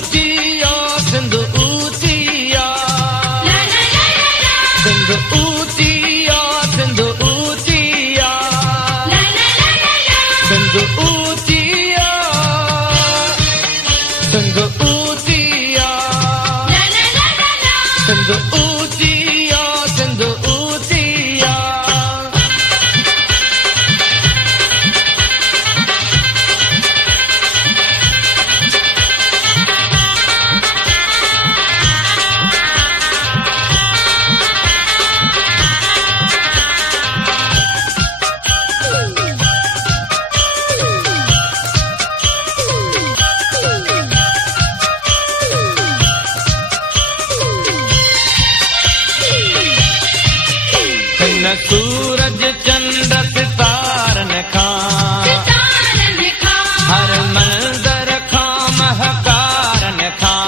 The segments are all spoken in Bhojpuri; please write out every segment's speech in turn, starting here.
ऊंचिया सिंध ऊंचिया सिंध ऊंचिया सिंध ऊंचिया सिंध ऊंचिया सिंध ऊंचिया सिंध ऊंचिया सिंध ऊंचिया सूरज चंद्र सितारन खां हर मंज़र खां महकारन खां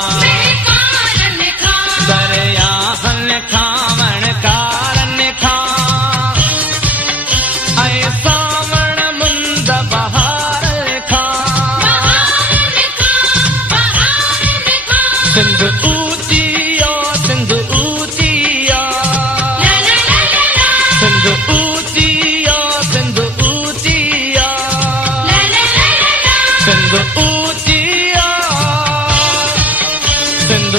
दरियाहन खां वणकारन खां ऐं सावण मुंद बहार खां सिंध ऊंचिया सिंध ऊंचिया सिंध ऊंचिया सिंध ऊंचिया सिंध ऊंचिया सिंध